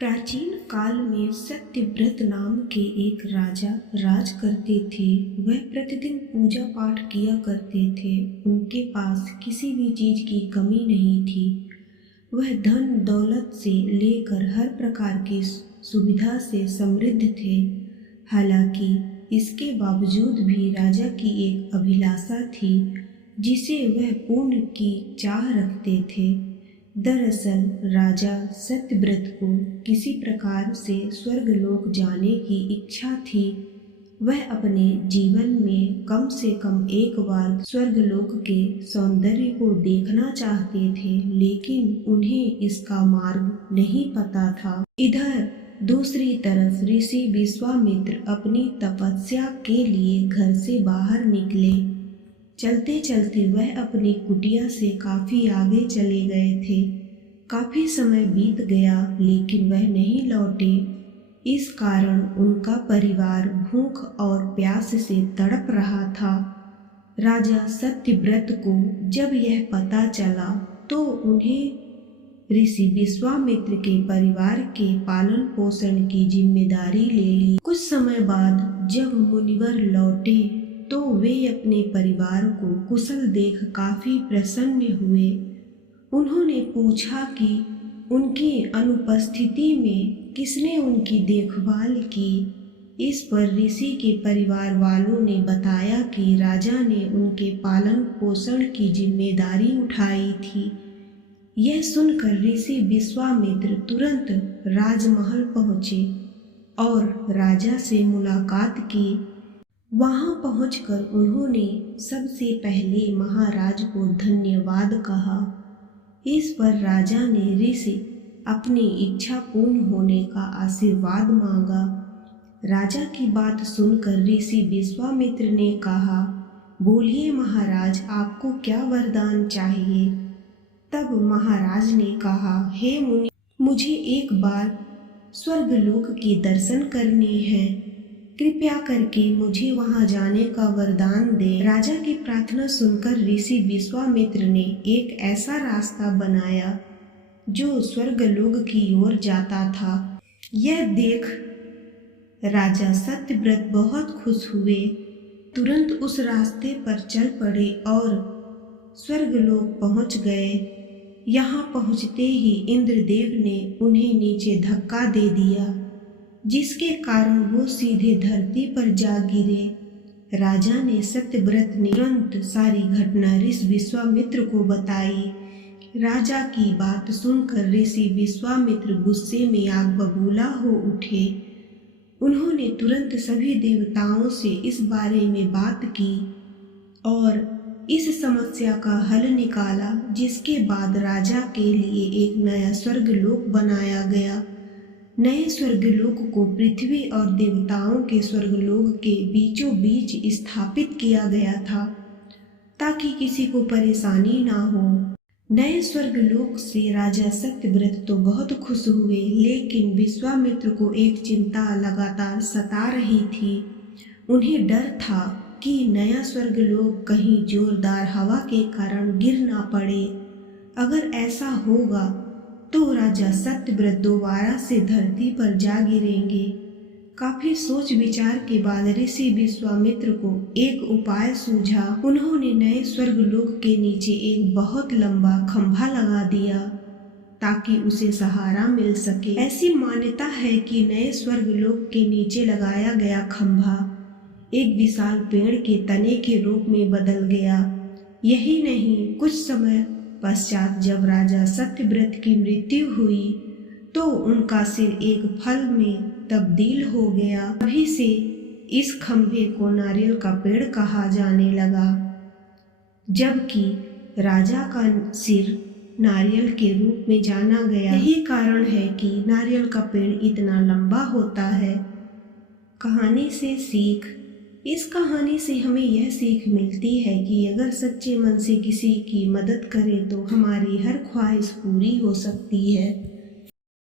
प्राचीन काल में सत्यव्रत नाम के एक राजा राज करते थे। वह प्रतिदिन पूजा पाठ किया करते थे। उनके पास किसी भी चीज की कमी नहीं थी। वह धन दौलत से लेकर हर प्रकार की सुविधा से समृद्ध थे। हालांकि इसके बावजूद भी राजा की एक अभिलाषा थी जिसे वह पूर्ण की चाह रखते थे। दरअसल राजा सत्यव्रत को किसी प्रकार से स्वर्गलोक जाने की इच्छा थी। वह अपने जीवन में कम से कम एक बार स्वर्गलोक के सौंदर्य को देखना चाहते थे, लेकिन उन्हें इसका मार्ग नहीं पता था। इधर दूसरी तरफ ऋषि विश्वामित्र अपनी तपस्या के लिए घर से बाहर निकले। चलते चलते वह अपनी कुटिया से काफी आगे चले गए थे। काफी समय बीत गया लेकिन वह नहीं लौटे। इस कारण उनका परिवार भूख और प्यास से तड़प रहा था। राजा सत्यव्रत को जब यह पता चला तो उन्हें ऋषि विश्वामित्र के परिवार के पालन पोषण की जिम्मेदारी ले ली। कुछ समय बाद जब मुनिवर लौटे तो वे अपने परिवार को कुशल देख काफी प्रसन्न हुए। उन्होंने पूछा कि उनकी अनुपस्थिति में किसने उनकी देखभाल की। इस पर ऋषि के परिवार वालों ने बताया कि राजा ने उनके पालन पोषण की जिम्मेदारी उठाई थी। यह सुनकर ऋषि विश्वामित्र तुरंत राजमहल पहुँचे और राजा से मुलाकात की। वहां पहुंचकर उन्होंने सबसे पहले महाराज को धन्यवाद कहा। इस पर राजा ने ऋषि अपनी इच्छा पूर्ण होने का आशीर्वाद मांगा। राजा की बात सुनकर ऋषि विश्वामित्र ने कहा, बोलिए महाराज, आपको क्या वरदान चाहिए। तब महाराज ने कहा, हे मुनि, मुझे एक बार स्वर्गलोक के दर्शन करने हैं। कृपया करके मुझे वहां जाने का वरदान दें। राजा की प्रार्थना सुनकर ऋषि विश्वामित्र ने एक ऐसा रास्ता बनाया जो स्वर्गलोक की ओर जाता था। यह देख राजा सत्यव्रत बहुत खुश हुए। तुरंत उस रास्ते पर चल पड़े और स्वर्गलोक पहुंच गए। यहाँ पहुंचते ही इंद्रदेव ने उन्हें नीचे धक्का दे दिया, जिसके कारण वो सीधे धरती पर जा गिरे। राजा ने सत्यव्रत ने तुरंत सारी घटना ऋषि विश्वामित्र को बताई। राजा की बात सुनकर ऋषि विश्वामित्र गुस्से में आग बबूला हो उठे। उन्होंने तुरंत सभी देवताओं से इस बारे में बात की और इस समस्या का हल निकाला, जिसके बाद राजा के लिए एक नया स्वर्गलोक बनाया गया। नए स्वर्गलोक को पृथ्वी और देवताओं के स्वर्गलोक के बीचों बीच स्थापित किया गया था ताकि किसी को परेशानी ना हो। नए स्वर्गलोक से राजा सत्यव्रत तो बहुत खुश हुए, लेकिन विश्वामित्र को एक चिंता लगातार सता रही थी। उन्हें डर था कि नया स्वर्गलोक कहीं जोरदार हवा के कारण गिर ना पड़े। अगर ऐसा होगा तो राजा सत्यव्रत दोबारा से धरती पर जा गिरेंगे। काफी सोच विचार के बाद ऋषि विश्वामित्र को एक उपाय सूझा। उन्होंने नए स्वर्गलोक के नीचे एक बहुत लंबा खंभा लगा दिया ताकि उसे सहारा मिल सके। ऐसी मान्यता है कि नए स्वर्गलोक के नीचे लगाया गया खंभा एक विशाल पेड़ के तने के रूप में बदल गया। यही नहीं, कुछ समय पश्चात जब राजा सत्यव्रत की मृत्यु हुई तो उनका सिर एक फल में तब्दील हो गया। अभी से इस खंभे को नारियल का पेड़ कहा जाने लगा, जबकि राजा का सिर नारियल के रूप में जाना गया। यही कारण है कि नारियल का पेड़ इतना लंबा होता है। कहानी से सीख। इस कहानी से हमें यह सीख मिलती है कि अगर सच्चे मन से किसी की मदद करें तो हमारी हर ख्वाहिश पूरी हो सकती है।